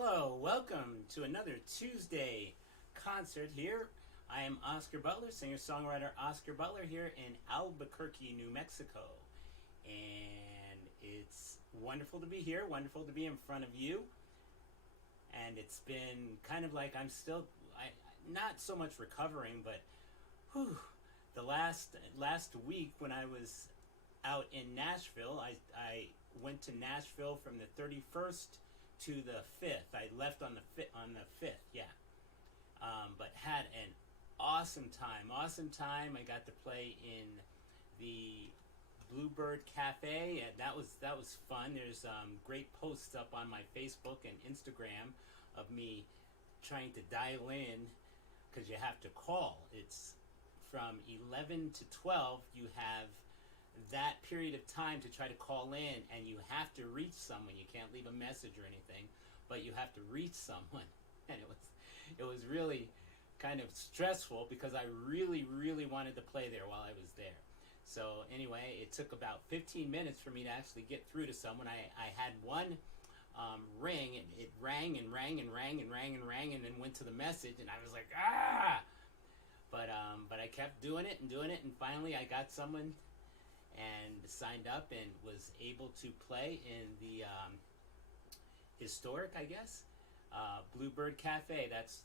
Hello, welcome to another Tuesday concert here. I am Oscar Butler, singer-songwriter Oscar Butler here in Albuquerque, New Mexico. And it's wonderful to be here, wonderful to be in front of you. And it's been kind of like I'm still, not so much recovering, but the last week when I was out in Nashville, I went to Nashville from the 31st to the 5th. I left on the 5th, yeah. But had an awesome time. I got to play in the Bluebird Cafe, and that was fun. There's great posts up on my Facebook and Instagram of me trying to dial in, because you have to call. It's from 11 to 12. You have that period of time to try to call in, and you have to reach someone. You can't leave a message or anything, but you have to reach someone. And it was really kind of stressful because I really wanted to play there while I was there. So anyway, it took about 15 minutes for me to actually get through to someone. I had one ring, and it rang and rang and rang and rang and rang, and then went to the message, and I was like, ah! But I kept doing it, and finally I got someone and signed up and was able to play in the historic, I guess, Bluebird Cafe. That's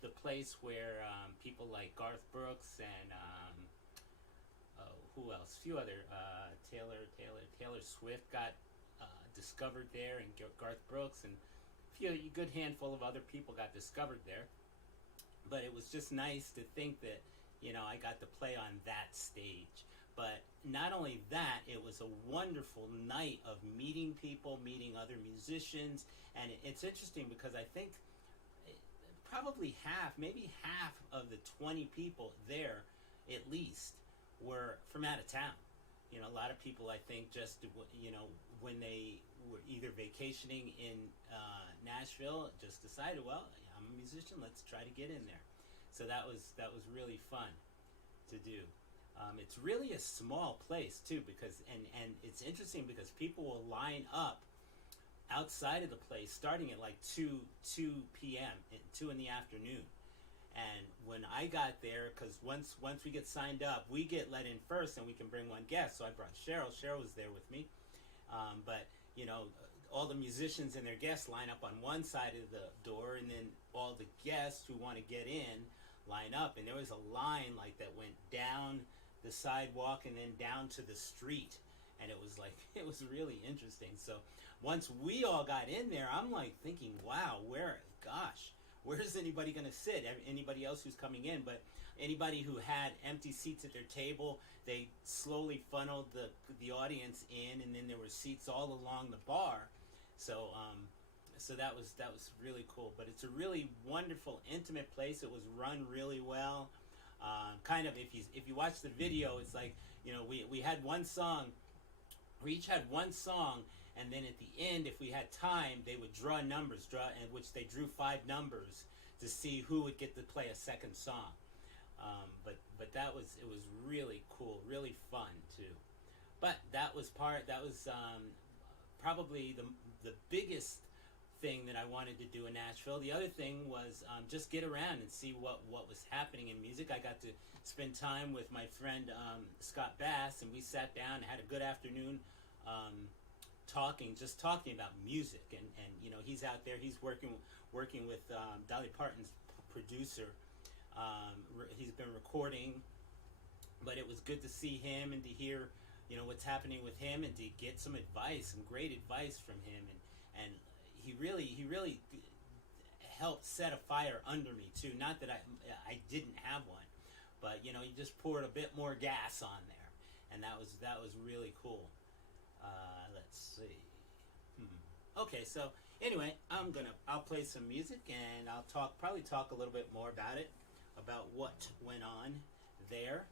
the place where people like Garth Brooks and who else? A few other Taylor Swift got discovered there, and Garth Brooks and a good handful of other people got discovered there. But it was just nice to think that, I got to play on that stage. But not only that, it was a wonderful night of meeting people, meeting other musicians. And it's interesting because I think probably maybe half of the 20 people there, at least, were from out of town. A lot of people, I think, just, when they were either vacationing in Nashville, just decided, well, I'm a musician, let's try to get in there. So that was really fun to do. It's really a small place too, because and it's interesting because people will line up outside of the place starting at like 2 p.m. 2 in the afternoon. And when I got there, because once we get signed up, we get let in first, and we can bring one guest. So I brought Cheryl. Cheryl was there with me. But all the musicians and their guests line up on one side of the door, and then all the guests who want to get in line up. And there was a line like that went down the sidewalk and then down to the street, and it was really interesting. So once we all got in there, I'm like thinking, wow, where's anybody going to sit? Anybody else who's coming in? But anybody who had empty seats at their table, they slowly funneled the audience in, and then there were seats all along the bar. So that was really cool. But it's a really wonderful, intimate place. It was run really well. Kind of, if you watch the video, it's like, we had one song. We each had one song, and then at the end, if we had time, they would draw numbers, in which they drew 5 numbers to see who would get to play a second song. But it was really cool, really fun too. But that was probably the biggest thing that I wanted to do in Nashville. The other thing was just get around and see what was happening in music. I got to spend time with my friend Scott Bass, and we sat down and had a good afternoon talking about music. And he's out there. He's working with Dolly Parton's producer. He's been recording, but it was good to see him and to hear what's happening with him, and to get some great advice from him. And he really helped set a fire under me too. Not that I didn't have one, but he just poured a bit more gas on there, and that was really cool. Let's see. Okay, so anyway, I'll play some music, and I'll probably talk a little bit more about what went on there.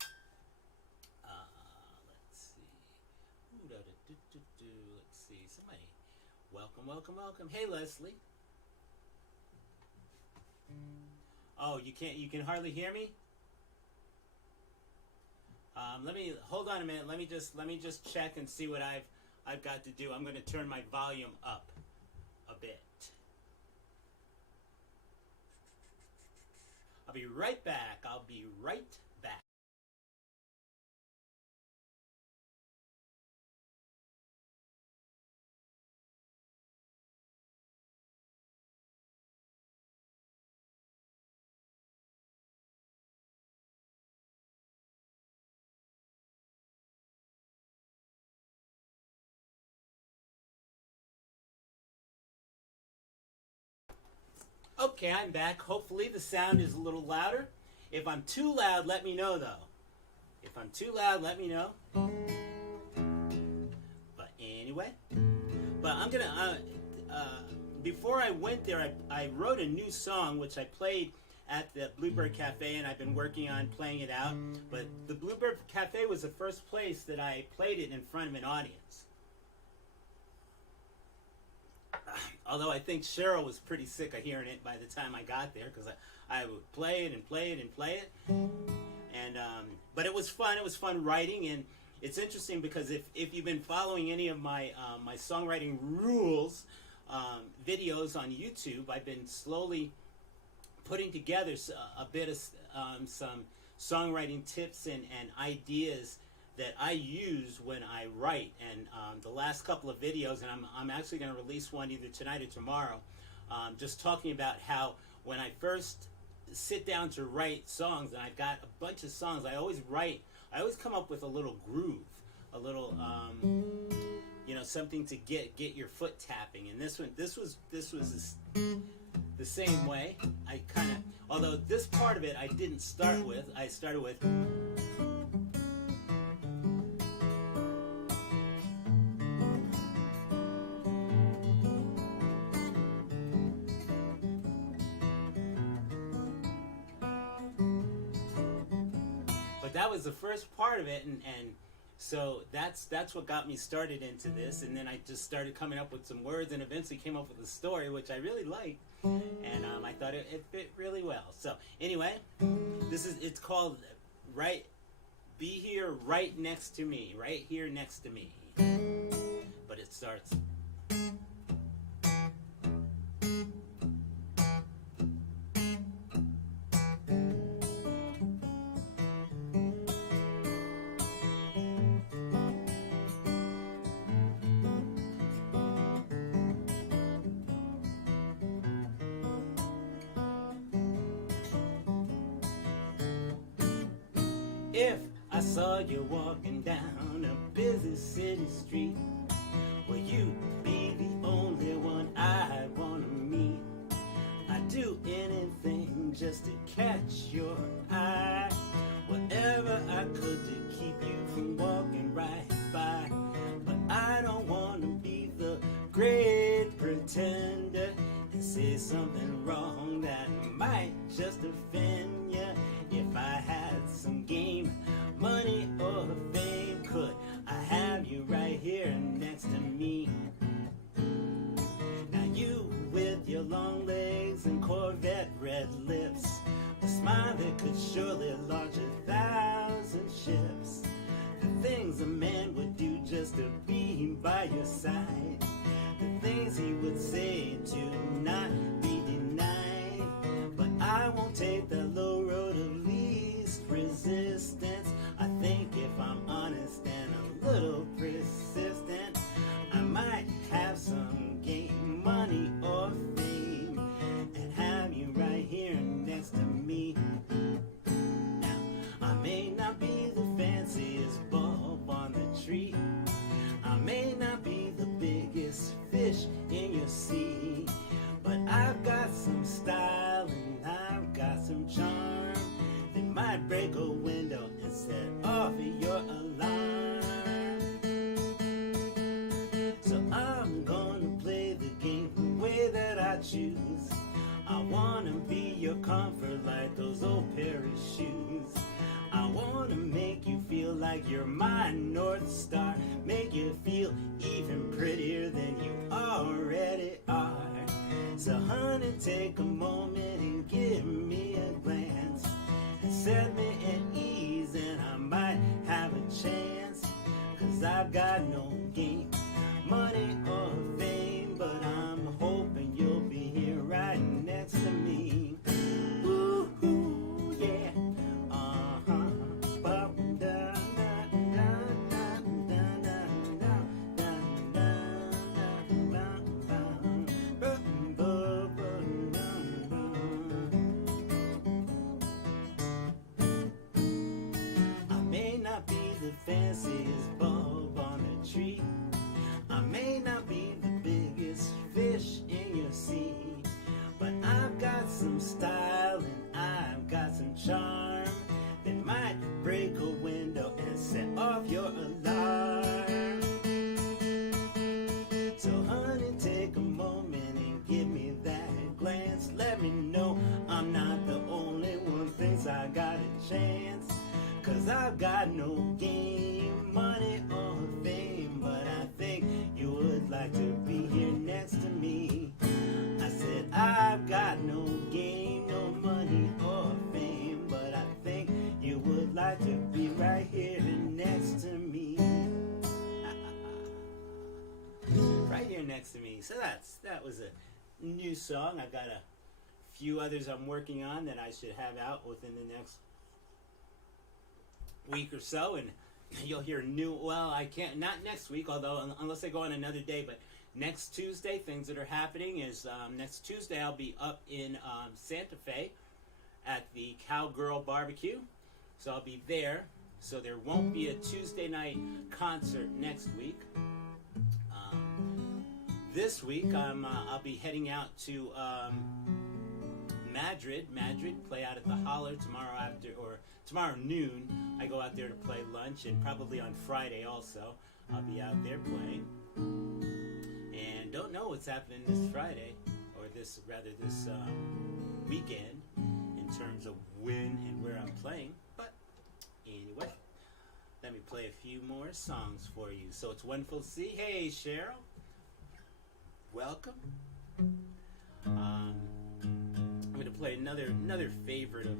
Let's see. Let's see. Somebody. Welcome. Hey, Leslie. Oh, you can hardly hear me? Hold on a minute. Let me just check and see what I've got to do. I'm going to turn my volume up a bit. be right back. I'll be right back. Okay, I'm back. Hopefully the sound is a little louder. If I'm too loud, let me know though. If I'm too loud, let me know. But anyway, I'm gonna, before I went there, I wrote a new song which I played at the Bluebird Cafe, and I've been working on playing it out. But the Bluebird Cafe was the first place that I played it in front of an audience. Although I think Cheryl was pretty sick of hearing it by the time I got there, because I would play it and play it and play it. And but it was fun. It was fun writing, and it's interesting because if you've been following any of my my songwriting rules videos on YouTube, I've been slowly putting together a bit of some songwriting tips and ideas that I use when I write. And the last couple of videos, and I'm actually going to release one either tonight or tomorrow, just talking about how when I first sit down to write songs, and I've got a bunch of songs, I always come up with a little groove, a little something to get your foot tapping. And this was the same way. I kind of, although this part of it I didn't start with, I started with. But that was the first part of it, and so that's what got me started into this. And then I just started coming up with some words, and eventually came up with a story which I really liked, and I thought it fit really well. So anyway, it's called Be Here Right Next to Me, right here next to me. But it starts. If I saw you walking down a busy city street, will you be the only one I wanna meet? I'd do anything just to catch your eye, whatever I could to keep you from walking right by. But I don't wanna be the great pretender and say something wrong that might just offend you. If I had some game, money or fame, could I have you right here next to me? Now you with your long legs and Corvette red lips, a smile that could surely launch 1,000 ships. The things a man would do just to be by your side, the things he would say to not be denied. But I won't take the low road of least resistance. I think if I'm honest and a little persistent, I might have some game, money or fame, and have you right here next to me. Now, I may not be the fanciest bulb on the tree, I may not be the biggest fish in your sea, but I've got some style and I've got some charm that might break a window and set off your alarm. So I'm gonna play the game the way that I choose. I wanna be your comfort like those old pair of shoes. I wanna make you feel like you're my North Star, make you feel even prettier than you already are. So honey, take a moment and give me a glance, and set me at ease, and I might have a chance. 'Cause I've got no game, money or fame, but I'm hoping you'll be here right next to me. Ooh, ooh. brightest bulb on the tree. I may not be the biggest fish in your sea, but I've got some style and I've got some charm that might break a window and set off your alarm. So honey, take a moment and give me that glance. Let me know I'm not the only one thinks I got a chance. 'Cause I've got no game, money or fame, but I think you would like to be here next to me. I said I've got no game, no money or fame, but I think you would like to be right here next to me. Right here next to me. So that was a new song. I got a few others I'm working on that I should have out within the next week or so, and you'll hear new. Well, I can't, not next week, although unless I go on another day, but next Tuesday, things that are happening is next Tuesday I'll be up in Santa Fe at the Cowgirl Barbecue, so I'll be there. So there won't be a Tuesday night concert next week. This week I'll be heading out to Madrid, play out at the Holler tomorrow noon. I go out there to play lunch, and probably on Friday also I'll be out there playing. And don't know what's happening this Friday, or this weekend, in terms of when and where I'm playing. But anyway, let me play a few more songs for you. So it's wonderful to see. Hey Cheryl, welcome. I'm going to play another favorite of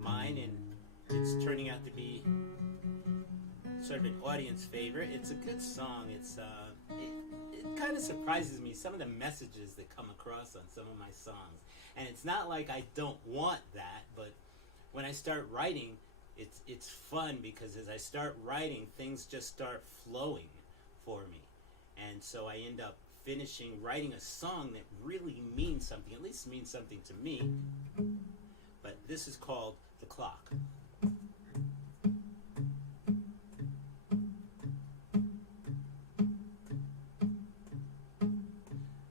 mine, and it's turning out to be sort of an audience favorite. It's a good song. It kind of surprises me, some of the messages that come across on some of my songs. And it's not like I don't want that, but when I start writing, it's fun, because as I start writing, things just start flowing for me. And so I end up writing a song that really means something, at least means something to me. But this is called The Clock.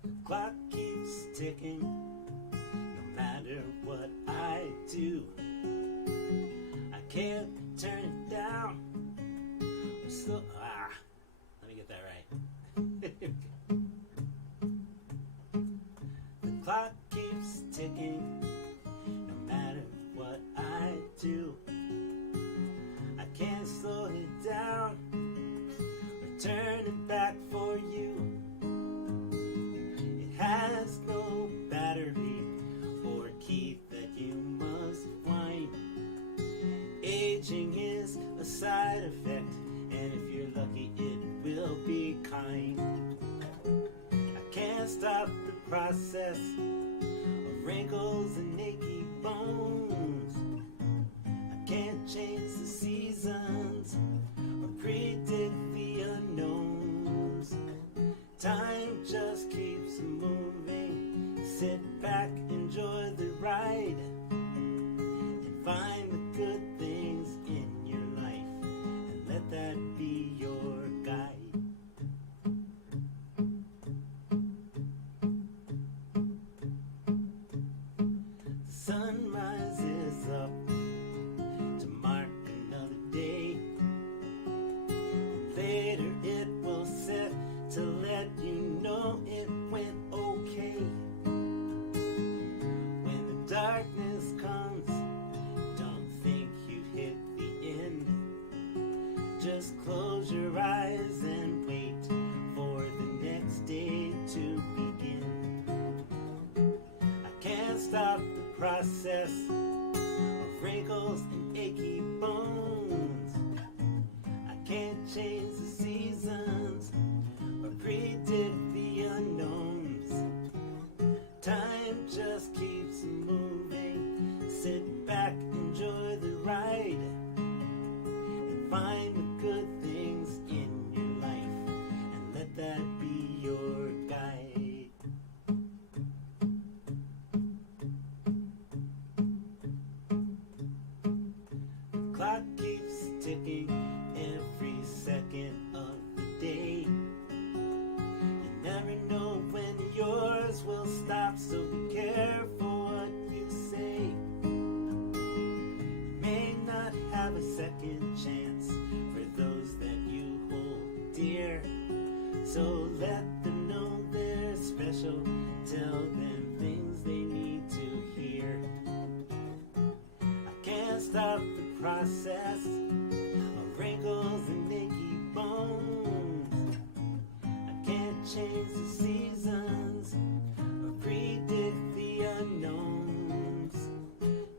The clock keeps ticking, no matter what I do. I can't turn it down. Let me get that right. The clock keeps ticking, no matter what I do. I can't slow it down or turn it back for you. It has no battery or key that you must find. Aging is a side effect, and if you're lucky, it will be kind. I can't stop the process of wrinkles and achy bones. I can't change the seasons or predict the unknowns. Time just keeps moving. Sit back, enjoy the ride, and find the good things in your life, and let that be your guide. The sun rises up to mark another day, and later it will set to let you know it went okay. When the darkness comes, don't think you've hit the end. Just close your eyes and wait for the next day to begin. I can't stop the process of wrinkles and achy bones. I can't change the seasons or predict the unknowns. Time just keeps moving. Sit back, enjoy the ride, and find the good things in your life, and let that be your guide. The clock keeps ticking, every second second of the day. You never know when yours will stop, so be careful what you say. You may not have a second chance for those that you hold dear, so let them know they're special. Tell them things they need to hear. I can't stop the process of wrinkles and achy bones. I can't change the seasons or predict the unknowns.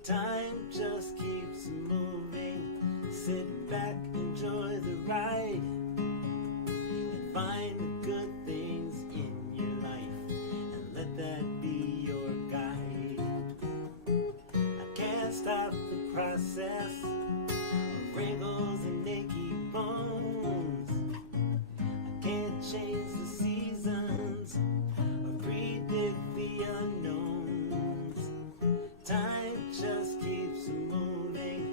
Time just keeps moving. Sit back, enjoy the ride, and find the good things in your life, and let that be your guide. I can't stop the process of wrinkles and achy bones. I can't change the seasons or predict the unknowns. Time just keeps moving.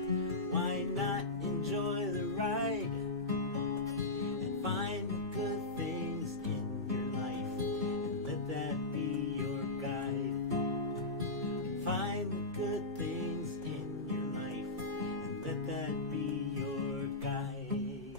Why not enjoy the ride and find the good things in your life, and let that be your guide. Find the good things in your life, and let that be your guide.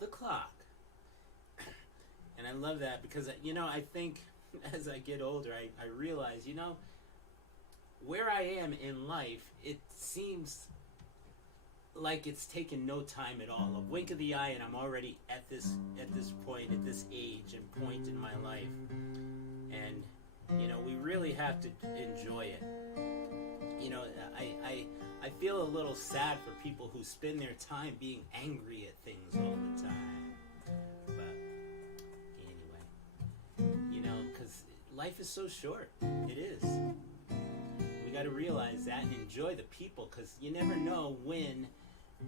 The clock. And I love that because, I think as I get older, I realize, where I am in life, it seems like it's taken no time at all. A wink of the eye and I'm already at this point, at this age and point in my life. And, we really have to enjoy it. I feel a little sad for people who spend their time being angry at things all the time. But anyway, because life is so short. It is. We got to realize that and enjoy the people, because you never know when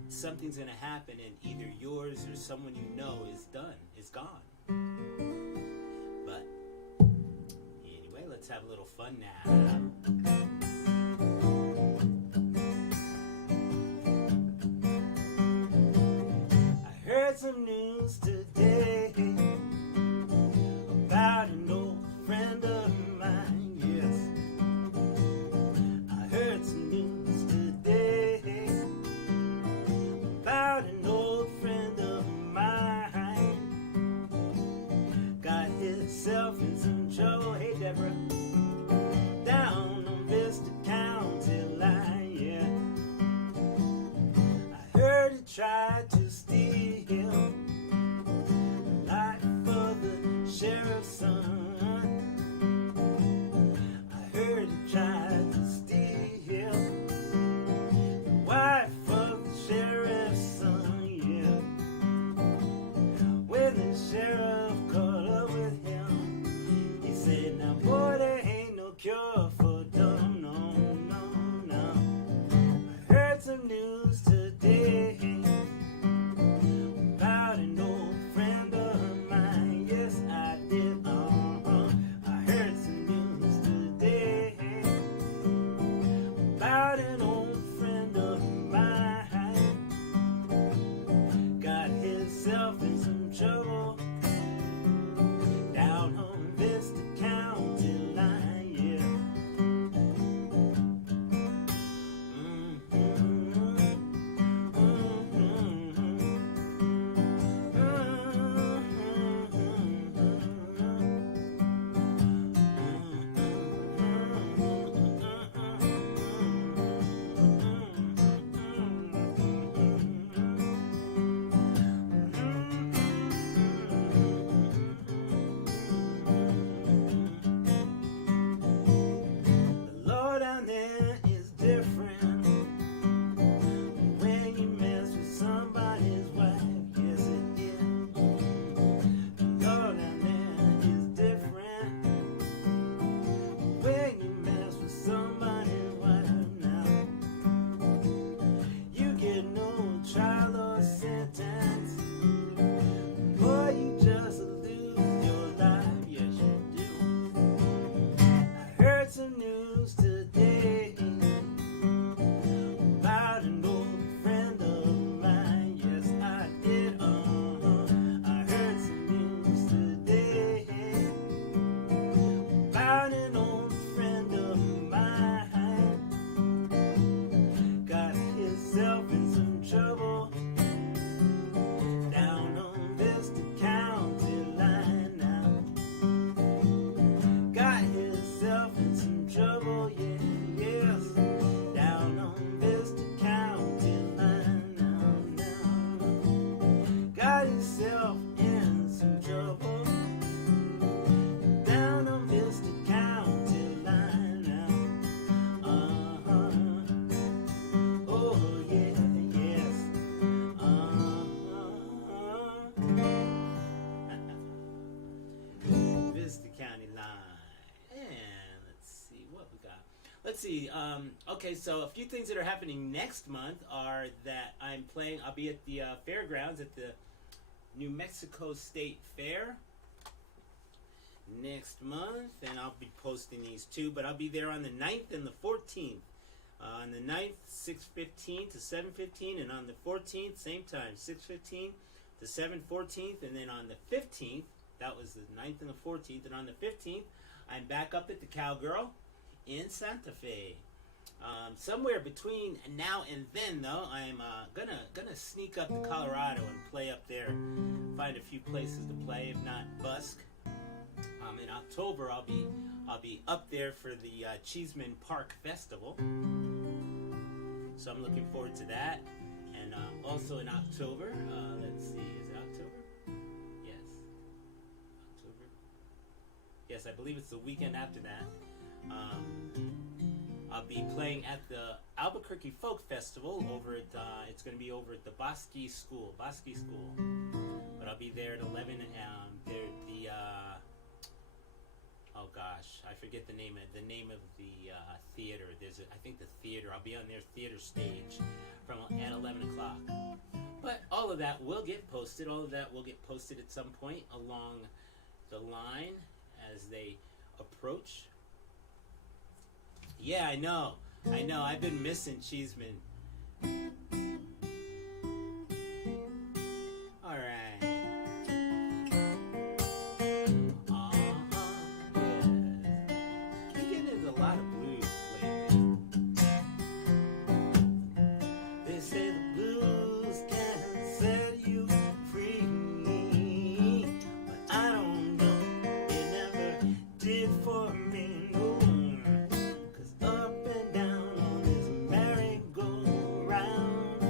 something's going to happen and either yours or someone you know is gone. But anyway, let's have a little fun now. I heard some news today about an old friend of mine, yes. I heard some news today about an old friend of mine. Got himself in some trouble, hey Deborah, down on Vista County line, yeah. I heard he tried to steal the life of the sheriff's son. I heard he tried to steal the wife of the sheriff's son, yeah. When the sheriff caught up with him, he said, now boy, there ain't no cure for dumb, no. I heard some news today about an old friend of mine, yes I did. is the county line. And let's see what we got. Let's see. Okay, so a few things that are happening next month are that I'll be at the fairgrounds at the New Mexico State Fair next month, and I'll be posting these too, but I'll be there on the 9th and the 14th. On the 9th, 6:15 to 7:15, and on the 14th, same time, 6:15 to 7:14, and then on the 15th, that was the 9th and the 14th, and on the 15th, I'm back up at the Cowgirl in Santa Fe. Somewhere between now and then, though, I'm gonna sneak up to Colorado and play up there. Find a few places to play, if not busk. In October, I'll be up there for the Cheeseman Park Festival. So I'm looking forward to that. And also in October, let's see, is it October? Yes, October. Yes, I believe it's the weekend after that. I'll be playing at the Albuquerque Folk Festival over at, it's going to be over at the Bosque School. But I'll be there at 11, oh gosh, I forget the name of the theater. I think the theater. I'll be on their theater stage at 11 o'clock. But all of that will get posted. All of that will get posted at some point along the line as they approach. Yeah, I know. I've been missing Cheeseman. All right. A lot of blues lately. They say the blues can set you free, but I don't know, it never did for me, no. 'Cause up and down on this merry-go-round,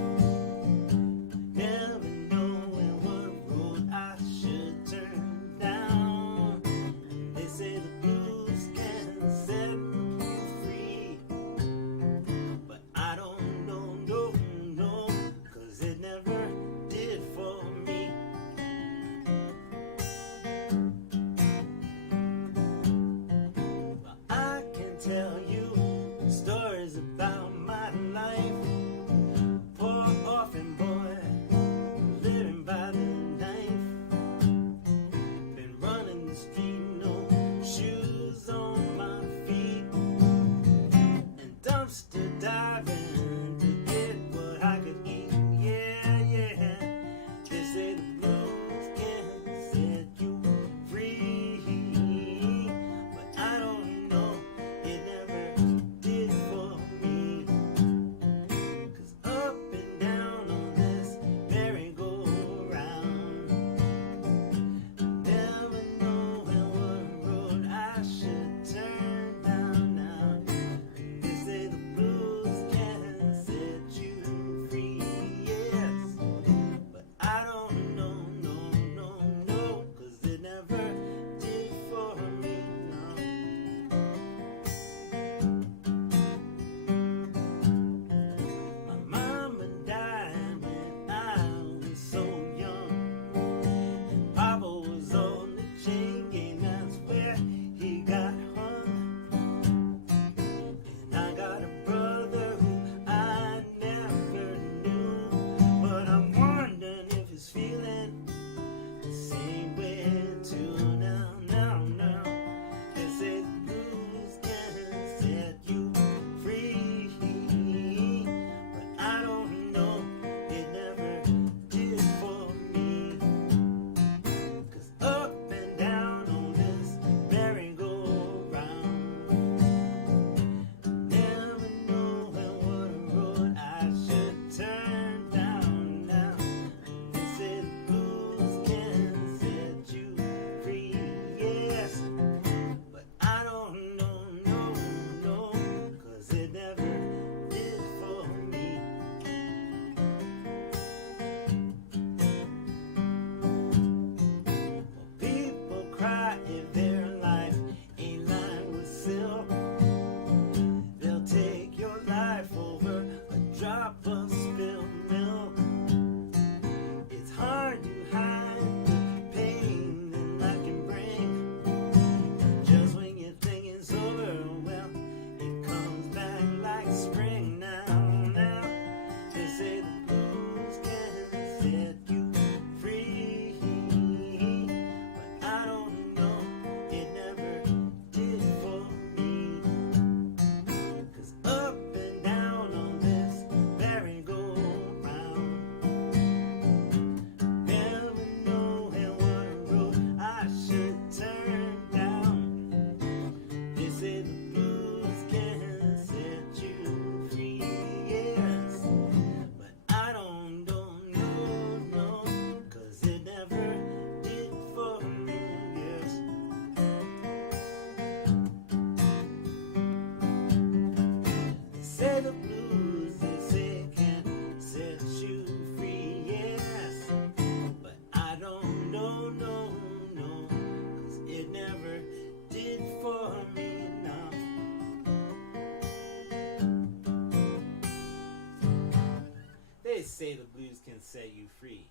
say the blues can set you free.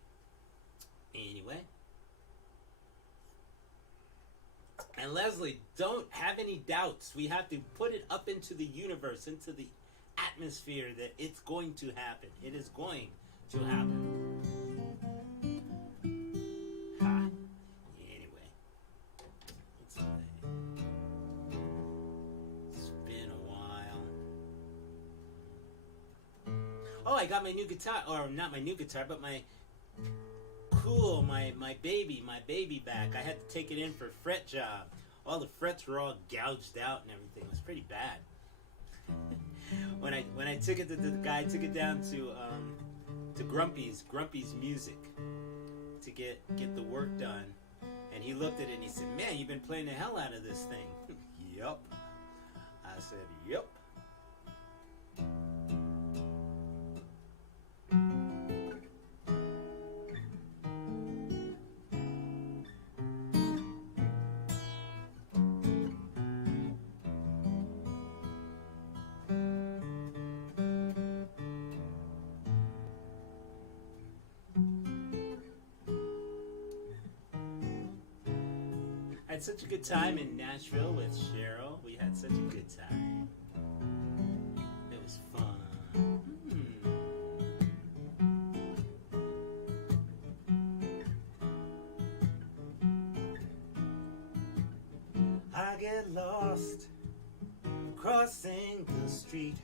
Anyway. And Leslie, don't have any doubts. We have to put it up into the universe, into the atmosphere that it's going to happen. It is going to happen. Ha. Anyway. Let's play. It's been a while. Oh, I got my new guitar. Or not my new guitar, but my my baby back. I had to take it in for a fret job. All the frets were all gouged out and everything. It was pretty bad. when I took it to the guy, took it down to Grumpy's Music to get the work done, and he looked at it and he said, "Man, you've been playing the hell out of this thing." Yup. I said, "Yup." I had such a good time in Nashville with Cheryl. We had such a good time. It was fun. I get lost crossing the street,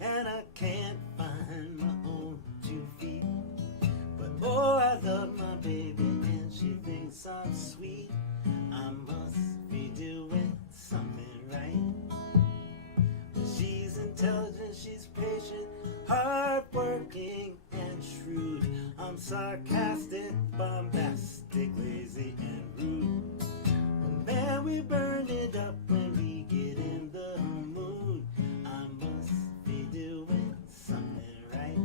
and I can't find my own 2 feet. But oh, I love my baby, and she thinks I'm sweet. I must be doing something right. But she's intelligent, she's patient, hardworking, and shrewd. I'm sarcastic, bombastic, lazy, and rude. But man, we burn it up when we get in the mood. I must be doing something right.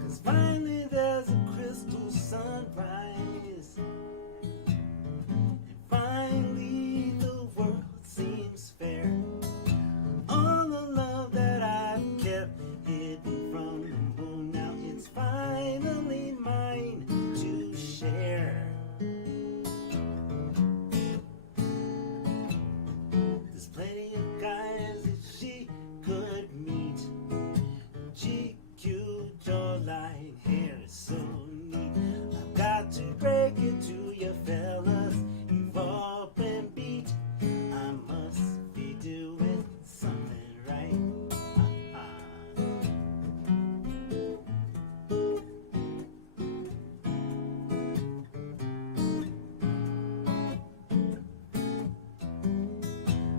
'Cause finally there's a crystal sunrise. Finally, the world seems fair. All the love that I've kept hidden from the moon, now it's finally mine to share. There's plenty of guys that she could meet. GQ, jawline, hair is so neat. I've got to break it to you fellas. All been beat. I must be doing something right.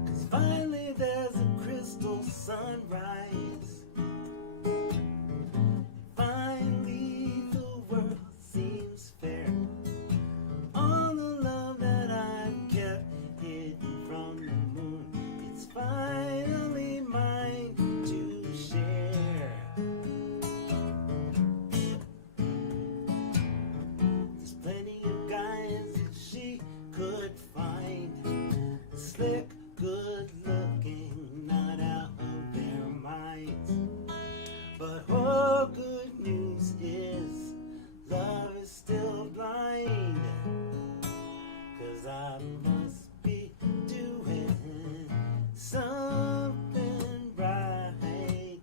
Cause finally there's a crystal sunrise. Finally the world seems fair. All the love that I've kept hidden from the moon, it's finally mine to share. There's plenty of guys that she could find, slick, good looking, not out of their minds. But all good news is love is still blind. 'Cause I must be doing something right.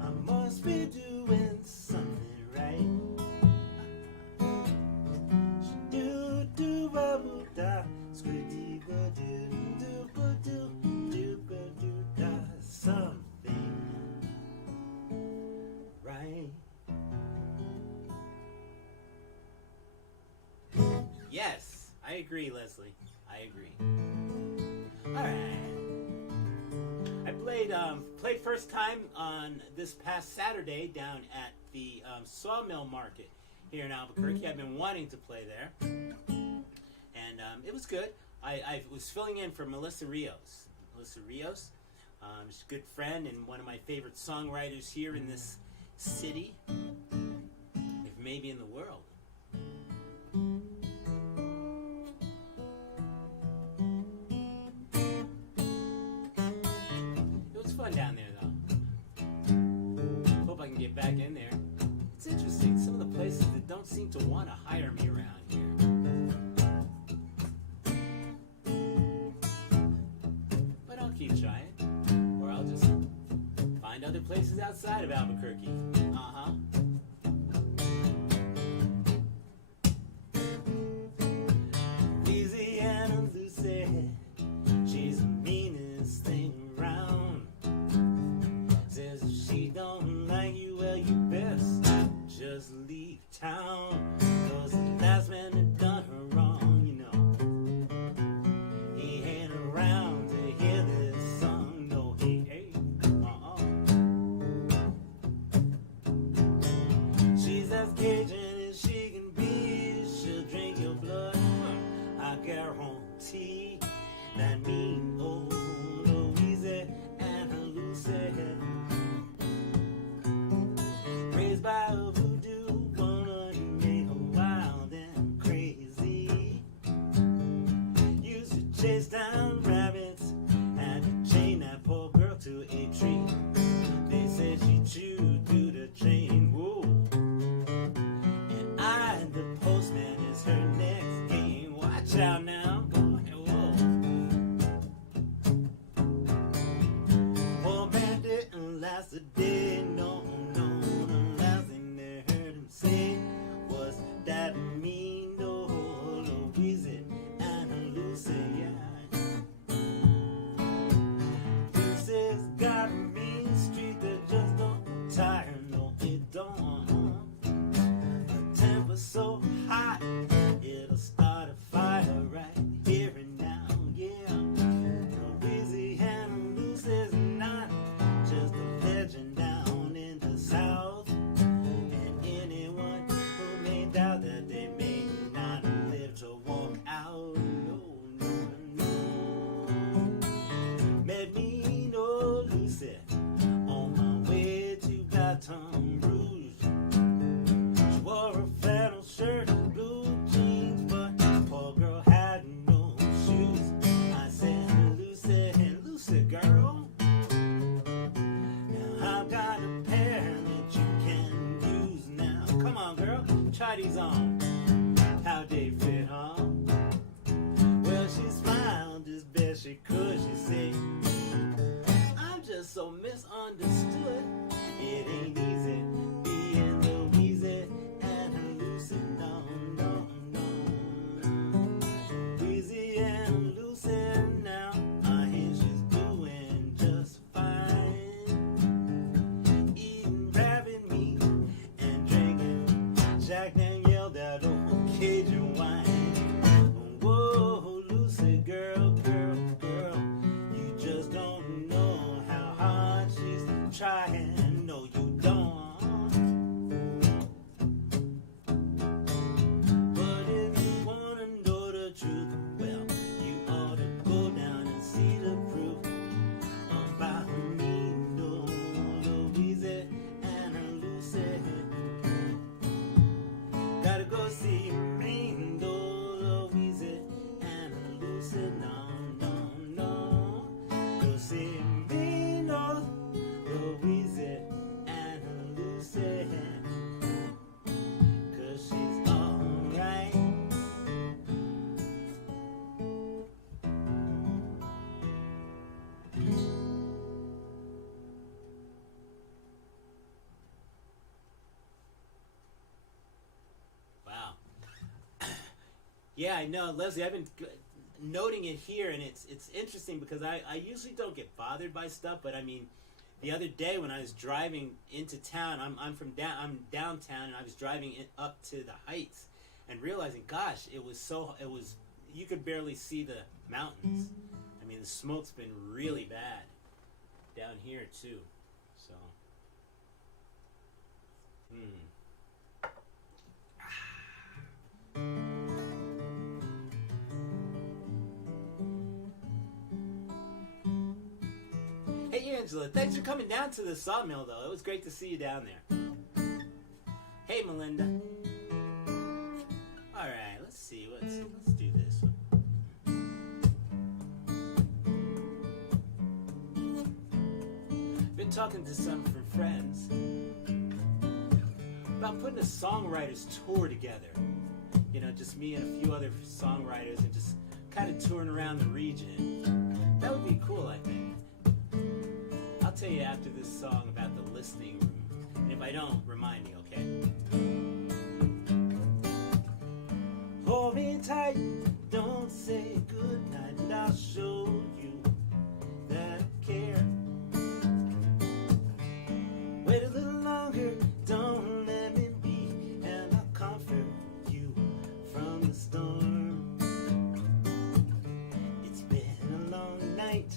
I must be doing something right. Do do ba boo da, squiddy ba do do ba do da, something right. Yes. I agree, Leslie. I agree. All right. I played first time on this past Saturday down at the Sawmill Market here in Albuquerque. I've been wanting to play there, and it was good. I was filling in for Melissa Rios. She's a good friend and one of my favorite songwriters here in this city, if maybe in the world. It was fun down there, though. to want to hire me around here. But I'll keep trying, or I'll just find other places outside of Albuquerque. Louisiana Lucy, she's the meanest thing around. Says if she don't like you, well, you best just leave town. 'Cause the last man that done her wrong, you know, he ain't around to hear this song. No, he ain't. She's as Cajun as she can be. She'll drink your blood. I guarantee that mean old Louisiana Lucy, raised by a voodoo woman, made her wild and crazy. Used to chase down rabbits and to chain that poor girl to a tree. They said she chewed through the chain. Whoa. And I, the postman, is her next game. Watch out now. Whoa. Poor man didn't last a day. No, no. The last thing they heard him say was that mean old Louisiana Lucy. Lucy's got a mean streak that just don't tire. No, it don't. Her temper's so hot, it'll start a fire right here and now. Yeah, Louisiana Lucy's not just a legend down in the South. And anyone who may doubt that they may not live to walk out. No, no, no. Met me no Lucy on my way to Baton Rouge. She wore a flannel shirt, blue jeans, but poor girl had no shoes. I said, Lucy, Lucy girl, now I've got a pair that you can use now. Come on, girl, try these on. How they fit, huh? Well, she smiled as best she could. She said, I'm just so misunderstood. It ain't easy being Louisiana Lucy. No, no, no. Louisiana Lucy now, I hear she's doing just fine. Eating rabbit meat and drinking Jack Danielle, that old Cajun wine. Whoa, Lucy girl, girl, girl, you just don't know how hard she's trying. No, you don't. But if you wanna know the truth, well, you ought to go down and see the proof about me, no Louisiana Lucy. Gotta go see me, no Louisiana Lucy. No, no, no. Go see me, no Louisiana Lucy. 'Cause she's alright. Wow. Yeah, I know, Leslie. I've been noting it here, and it's interesting because I usually don't get bothered by stuff, but I mean, the other day when I was driving into town, I'm downtown, and I was driving up to the Heights, and realizing, gosh, it was you could barely see the mountains. I mean, the smoke's been really bad down here too. So, Hey Angela, thanks for coming down to the sawmill though. It was great to see you down there. Hey Melinda. Alright, let's see. Let's do this one. Been talking to some friends. about putting a songwriters tour together. You know, just me and a few other songwriters, and just kind of touring around the region. That would be cool, I think. I'll tell you after this song about the listening room. And if I don't, remind me, okay? Hold me tight, don't say goodnight, and I'll show you that I care. Wait a little longer, don't let me be, and I'll comfort you from the storm. It's been a long night,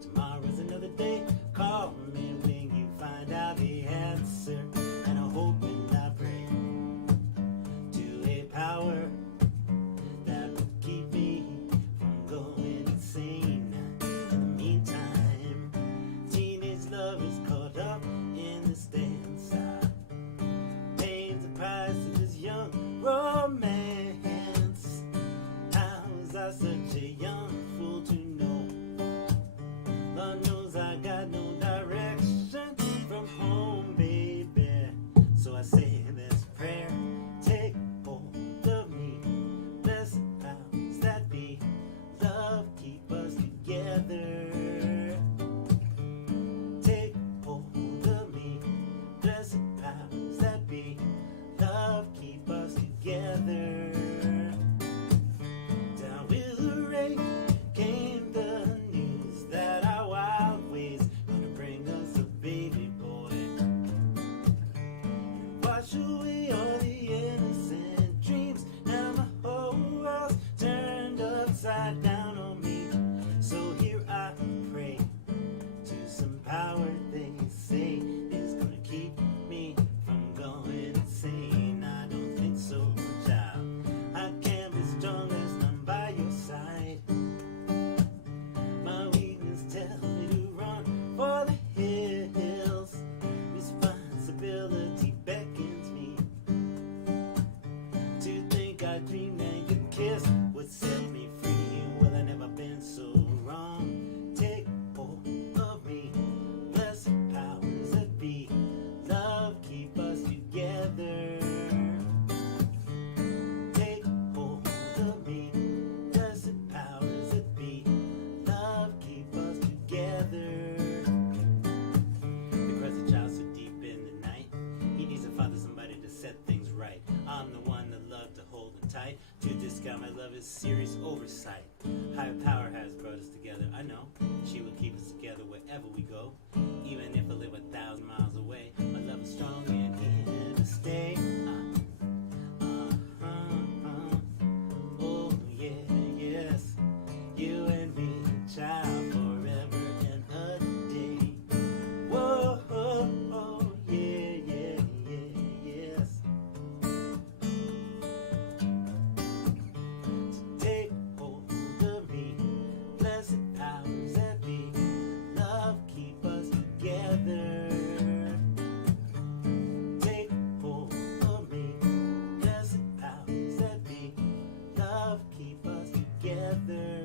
tomorrow's another day. Call me when you find out the answer, and I hope and I pray to a power that will keep me from going insane. In the meantime, teenage lovers caught up in this dance. Paying the price of this young romance. How was I such a young fool to know? Lord knows I got no direction from home, baby. So I say this prayer, take hold of me. Blessed powers that be, love keep us together. Take hold of me. Blessed powers that be, love keep us together. Down with the rain came the news that our wild ways gonna bring us a baby boy. Wash away all the innocent dreams. Now my whole world's turned upside down on me. So here I pray to some power they say is gonna keep me from going insane. I don't think so, child. I can't be strong as I'm by your side. My weakness tells me to run for the hills. Responsibility beckons me to think I dreamed that your kiss would set me free. Well, I never been so wrong. Take hold of me. Blessed powers that be, love keep us together. Take hold of me. Blessed powers that be, love keep us together. Because the child's so deep in the night, he needs a father, somebody to set things right. I'm the one that love to hold him tight. To discount my love is serious oversight. Higher power has brought us together. I know she will keep us together wherever we go. Even if I live 1,000 miles away, my love is strong and here to stay. Oh yeah, yes, you and me, child, forever and a day. Whoa, oh, oh, yeah, yeah, yeah, yes. Take hold of me. Blessed powers that be, love keep us together. Take hold of me. Blessed powers that be, love keep us together.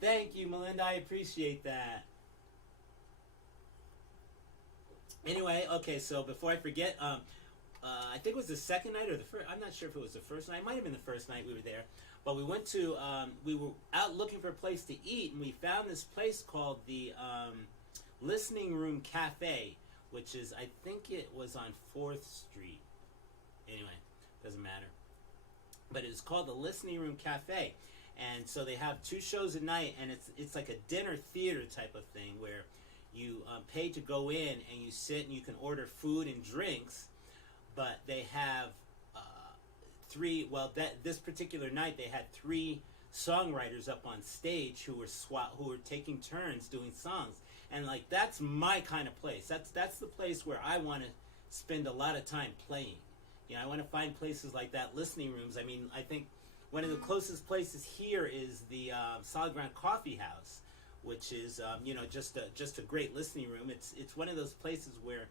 Thank you, Melinda. I appreciate that. Anyway, okay, so before I forget, I think it was the second night or the first. I'm not sure if it was the first night. It might have been the first night we were there. But we went to, we were out looking for a place to eat, and we found this place called the Listening Room Cafe, which is, I think it was on 4th Street. Anyway, doesn't matter. But it's called the Listening Room Cafe. And so they have 2 shows a night, and it's like a dinner theater type of thing where you pay to go in and you sit and you can order food and drinks, but they have this particular night they had 3 songwriters up on stage who were taking turns doing songs, and like that's my kind of place. That's the place where I want to spend a lot of time playing. You know, I want to find places like that, listening rooms. I mean, I think one of the closest places here is the Solid Ground Coffee House, which is just a great listening room. It's one of those places where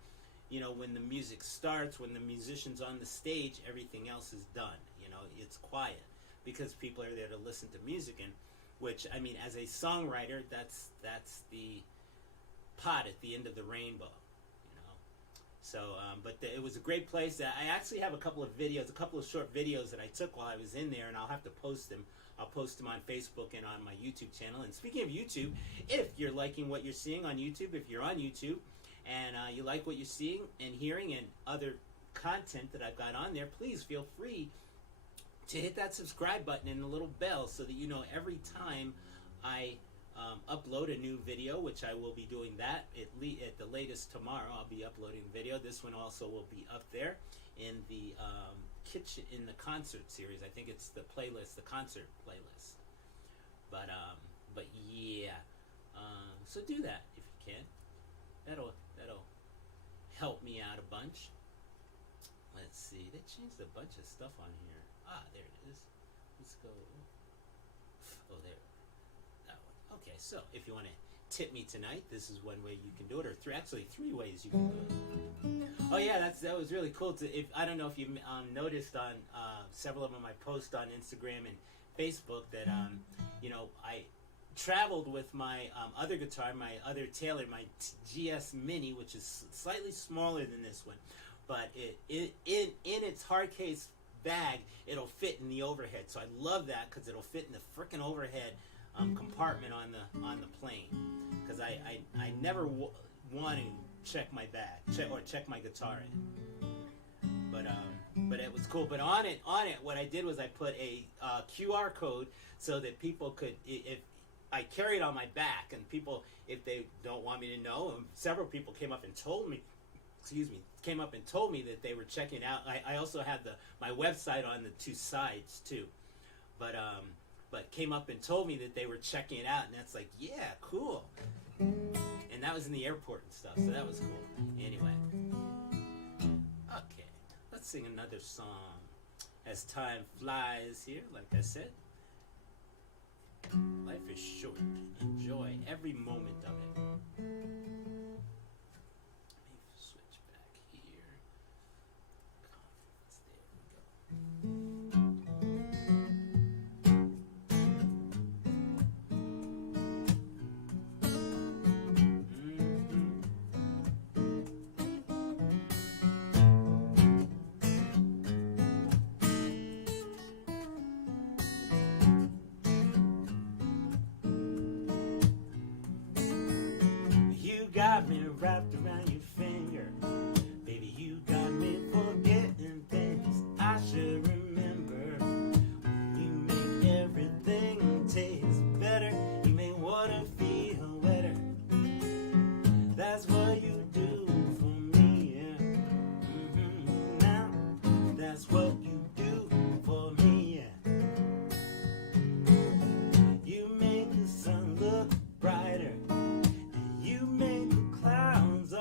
when the music starts, when the musician's on the stage, everything else is done. It's quiet because people are there to listen to music, and which, I mean, as a songwriter, that's the pot at the end of the rainbow. So, but it was a great place. I actually have a couple of short videos that I took while I was in there, and I'll have to post them. I'll post them on Facebook and on my YouTube channel. And speaking of YouTube, if you're liking what you're seeing on YouTube, if you're on YouTube, and you like what you're seeing and hearing and other content that I've got on there, please feel free to hit that subscribe button and the little bell so that you know every time I upload a new video, which I will be doing that at the latest tomorrow. I'll be uploading a video. This one also will be up there in the in the concert series. I think it's the playlist, the concert playlist. But yeah, so do that if you can. That'll help me out a bunch. Let's see. They changed a bunch of stuff on here. There it is. Let's go. Oh, there. That one. Okay, so if you want to tip me tonight, this is one way you can do it, or three ways you can do it. Oh yeah, that was really cool. I don't know if you noticed on several of my posts on Instagram and Facebook that I traveled with my other guitar, my other Taylor, my GS Mini, which is slightly smaller than this one, but in its hard case bag, it'll fit in the overhead. So I love that because it'll fit in the frickin' overhead compartment on the plane. Because I never want to check my bag, check my guitar in. But it was cool. But on it, what I did was I put a QR code so that people could, if I carry it on my back, and people, if they don't want me to know, several people came up and told me, that they were checking out. I also had my website on the two sides too, but came up and told me that they were checking it out, and that's like, yeah, cool. And that was in the airport and stuff, so that was cool. Anyway, okay, let's sing another song as time flies here. Like I said, life is short. Enjoy every moment of it. Got me wrapped around your finger, baby. You got me forgetting things I should remember. You make everything taste better. You make water feel wetter. That's what you do for me. Yeah. Now that's what you do for me. Yeah. You make the sun look brighter. You make the clouds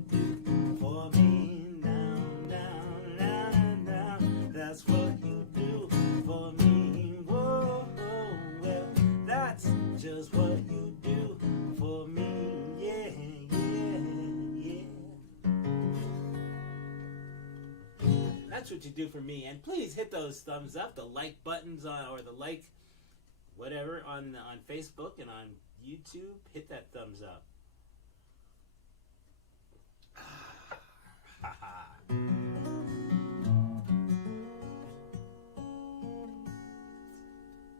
you do for me. Now, now, now, now, that's what you do for me. Whoa, well, that's just what you do for me. Yeah, yeah, yeah. That's what you do for me. And please hit those thumbs up, the like buttons on, or the like whatever on Facebook and on YouTube. Hit that thumbs up.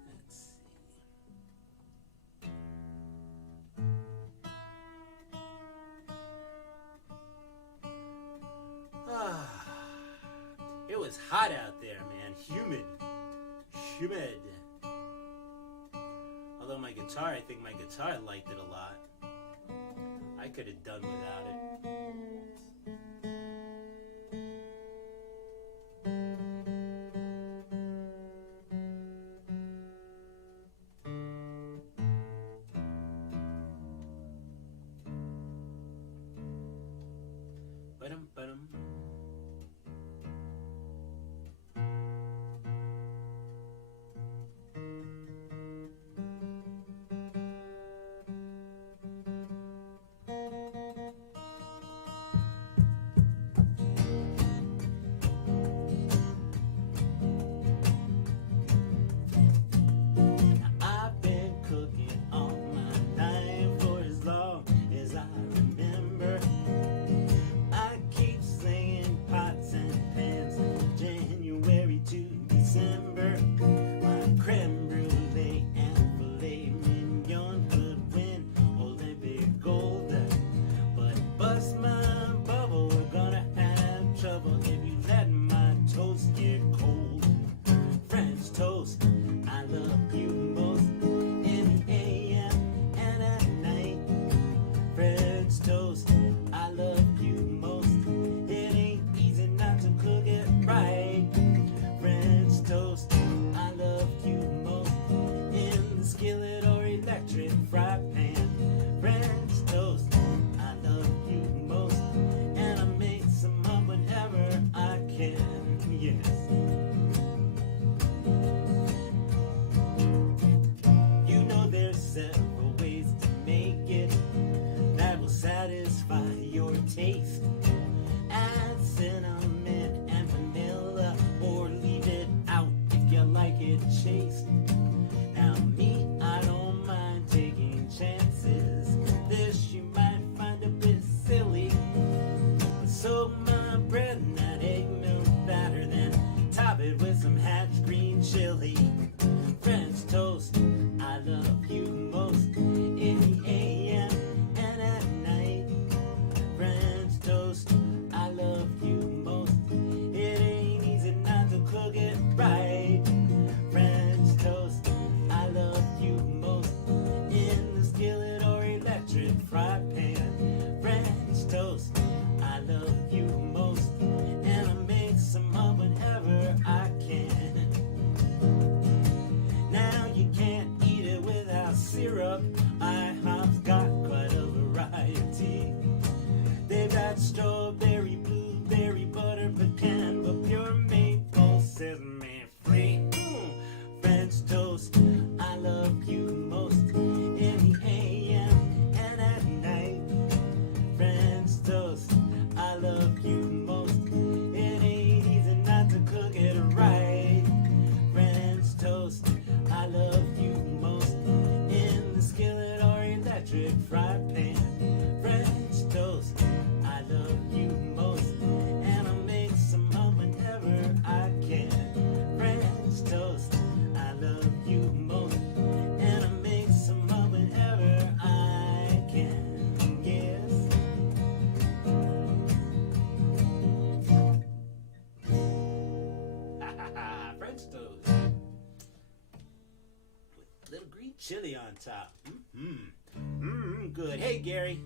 Let's see. It was hot out there, man. Humid. Although my guitar, I think my guitar liked it a lot. I could have done without it. Ba-dum. I've been cooking all my life for as long as I remember. I keep slinging pots and pans, January to December. My creme brulee and filet mignon could win Olympic gold, but bust my bubble, we're gonna have trouble if you let my toast get cold. French toast, I love you most in the AM and at night. French toast, I love you most. It ain't easy not to cook it right. French toast, I love you most in the skillet or electric fry pan. French toast, I love you most, and I make some up whenever I can. Yes. You know there's several ways to make it that will satisfy your taste. Add cinnamon and vanilla, or leave it out if you like it chaste. Now me, I don't mind taking chances. This you might find a bit silly, but soak my bread in that egg milk batter, then top it with some Hatch green chili. French toast, I love you most in the AM and at night. French toast, I love you most. It ain't easy not to cook it right. French toast, I love you most in the skillet or electric fry pan. French toast, I love you most, and I make some up whenever I can. Now you can't eat it without syrup. IHOP's got quite a variety. They've got strawberry, blueberry, butter, pecan, but pure maple sesame free. French toast, I love you most in the AM and at night. French toast, I love you most. It ain't easy not to cook it right. French toast, I love you most in the skillet or electric fry pan. French toast, I love you most, and I make some up whenever I can. French toast, I love you most, and I make some up whenever I can. Yes. French toast with little green chili on top. Good. Hey, Gary.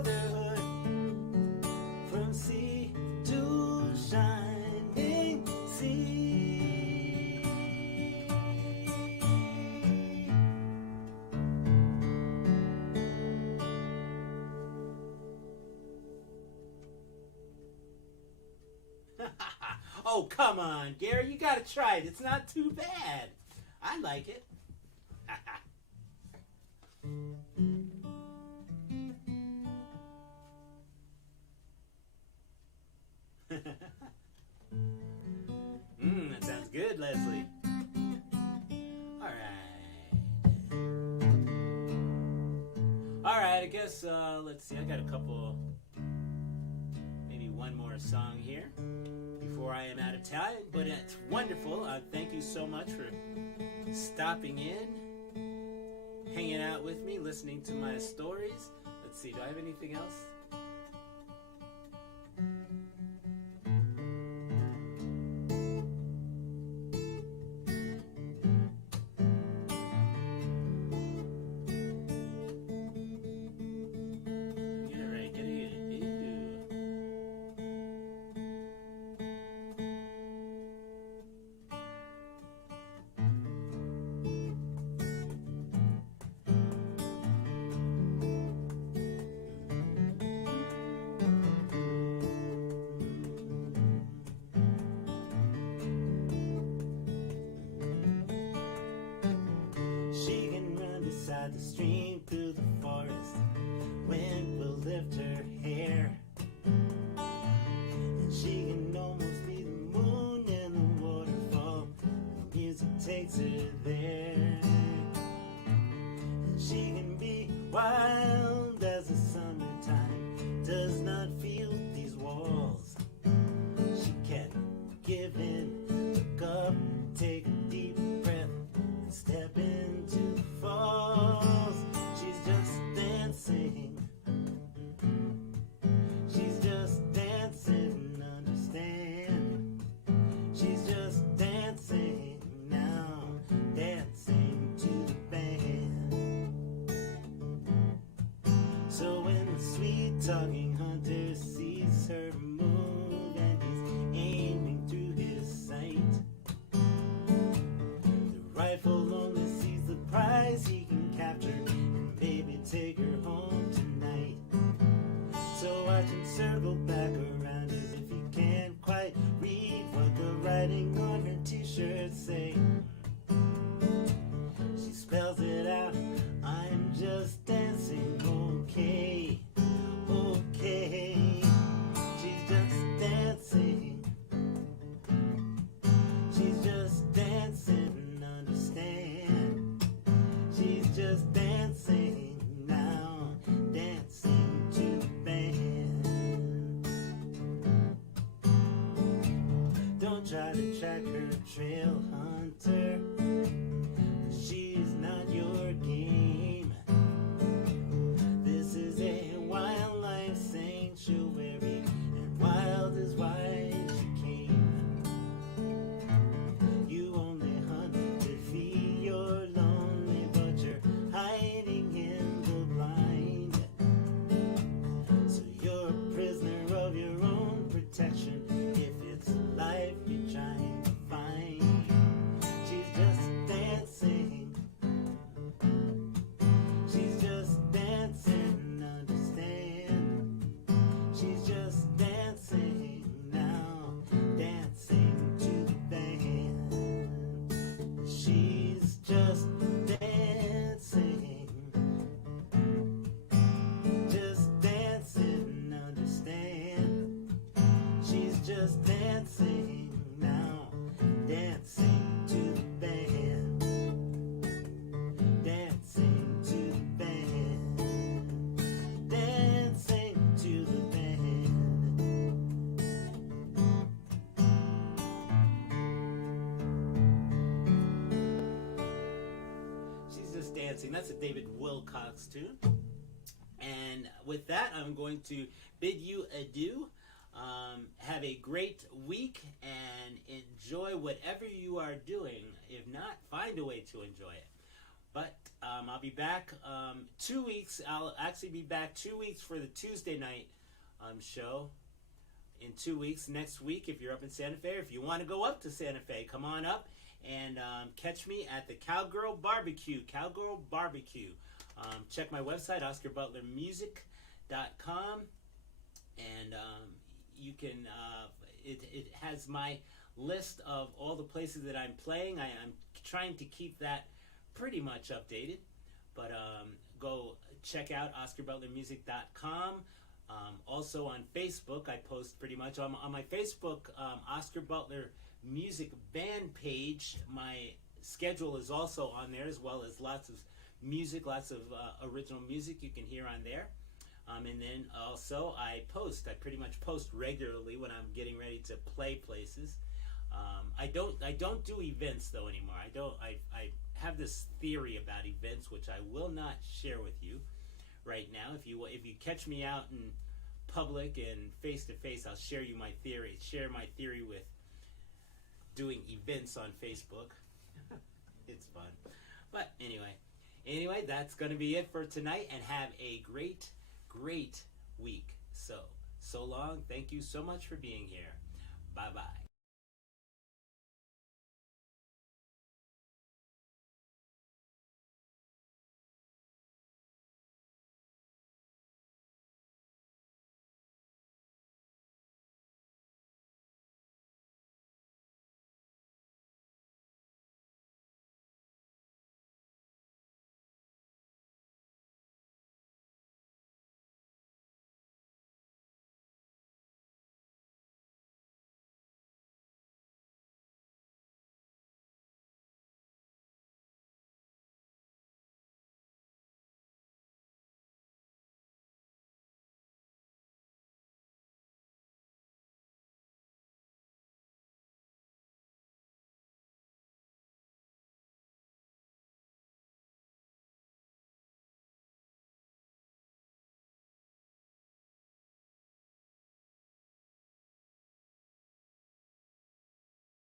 brotherhood from sea to shining sea. Oh, come on, Gary, you gotta try it. It's not too bad. I like it. That sounds good, Leslie. Alright, I guess, let's see, I got a couple, maybe one more song here before I am out of time, but it's wonderful. Thank you so much for stopping in, hanging out with me, listening to my stories. Let's see, do I have anything else? Beside the stream through the forest, wind will lift her hair, and she can almost be the moon in the waterfall. The music takes her there, and she can be wild as the summertime does not feel these walls. She can give in, look up, take a deep breath, and step into the falls. She's just dancing. She's just dancing, understand. She's just dancing now, dancing to the band. So when the sweet-talking hunter sees her move and he's aiming through his sight, the rifle only sees the prize he can capture and maybe take her home tonight. So watch him circle back around as if he can't quite read what the writing on her t-shirt say. She spells it out, I'm just dancing, okay, okay. She's just dancing. She's just dancing, understand. She's just dancing now, dancing to the band. Don't try to track her trail, hunter. She's not your game. This is a wildlife sanctuary, and wild is why she came. You only hunt to feed your lonely, but you're hiding in the blind. So you're a prisoner of your own protection if it's life you're trying to find. She's just dancing. She's just dancing, understand. She's just dancing now, dancing to the band. She's just dancing. Just dancing, understand. She's just dancing now, dancing to the band. Dancing to the band. Dancing to the band. She's just dancing. That's a David Wilcox tune. And with that, I'm going to bid you adieu. Have a great week and enjoy whatever you are doing. If not, find a way to enjoy it. But I'll be back 2 weeks. I'll actually be back 2 weeks for the Tuesday night show. In 2 weeks, next week, if you're up in Santa Fe, or if you want to go up to Santa Fe, come on up and catch me at the Cowgirl Barbecue. Cowgirl Barbecue. Check my website, OscarButlerMusic.com, and you can. It has my list of all the places that I'm playing. I'm trying to keep that pretty much updated, but go check out OscarButlerMusic.com. Also on Facebook, I post pretty much on my Facebook Oscar Butler Music Band page. My schedule is also on there, as well as lots of music, lots of original music you can hear on there. And then also I pretty much post regularly when I'm getting ready to play places. I don't do events though anymore. I have this theory about events which I will not share with you right now. If you catch me out in public and face to face, I'll share my theory with doing events on Facebook. It's fun. But anyway, that's going to be it for tonight, and have a great week. So long. Thank you so much for being here. Bye bye.